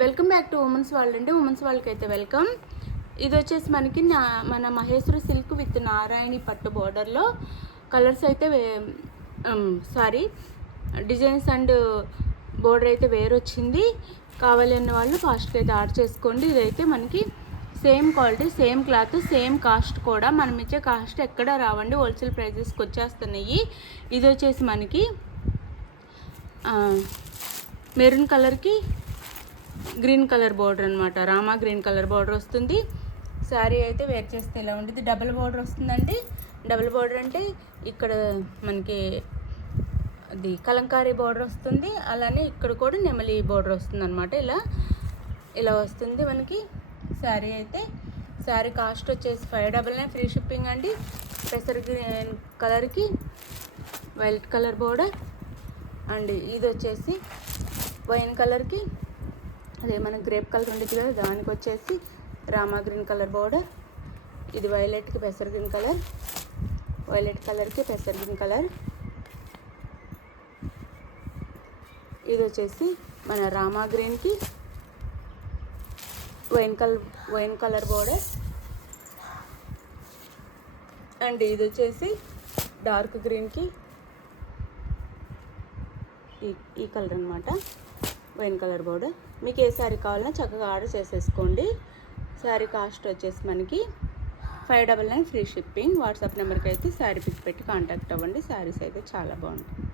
Welcome back to women's world అండి. Women's వరల్డ్కి అయితే welcome. ఇది వచ్చేసి మనకి మన మహేశ్వరి సిల్క్ విత్ నారాయణి పట్టు బోర్డర్లో కలర్స్ అయితే డిజైన్స్ అండ్ బోర్డర్ అయితే వేరు వచ్చింది. కావాలన్న వాళ్ళు ఫాస్ట్గా అయితే ఆర్డర్ చేసుకోండి. ఇదైతే మనకి same quality, same cloth, same cost కూడా. మనం ఇచ్చే కాస్ట్ ఎక్కడ రావండి, హోల్సేల్ ప్రైజెస్కి వచ్చేస్తున్నాయి. ఇది వచ్చేసి మనకి మెరూన్ కలర్కి గ్రీన్ కలర్ బోర్డర్ అనమాట. రామా గ్రీన్ కలర్ బోర్డర్ వస్తుంది. శారీ అయితే వేర్ చేస్తే ఇలా ఉంటుంది. డబుల్ బోర్డర్ వస్తుందండి. డబుల్ బోర్డర్ అంటే ఇక్కడ మనకి అది కలంకారీ బోర్డర్ వస్తుంది, అలానే ఇక్కడ కూడా నెమలి బోర్డర్ వస్తుంది అనమాట. ఇలా వస్తుంది మనకి శారీ అయితే. శారీ కాస్ట్ వచ్చేసి 599, ఫ్రీ షిప్పింగ్ అండి. పెసర్ గ్రీన్ కలర్కి వైలెట్ కలర్ బోర్డర్ అండ్ ఇది వచ్చేసి వైన్ కలర్కి అదే మన గ్రేప్ కలర్ ఉండేది కదా, దానికి వచ్చేసి రామా గ్రీన్ కలర్ బోర్డర్. ఇది వైలెట్కి పెసర్ గ్రీన్ కలర్, వైలెట్ కలర్కి పెసర్ గ్రీన్ కలర్. ఇది వచ్చేసి మన రామా గ్రీన్కి వైన్ కలర్ బోర్డర్ అండ్ ఇది వచ్చేసి డార్క్ గ్రీన్కి ఈ కలర్ అనమాట, వైన్ కలర్ బోర్డర్. మీకు ఏ శారీ కావాలన్నా చక్కగా ఆర్డర్ చేసేసుకోండి. శారీ కాస్ట్ వచ్చేసి మనకి 599, ఫ్రీ షిప్పింగ్. వాట్సాప్ నెంబర్కి అయితే శారీ పిక్ పెట్టి కాంటాక్ట్ అవ్వండి. శారీస్ అయితే చాలా బాగుంటాయి.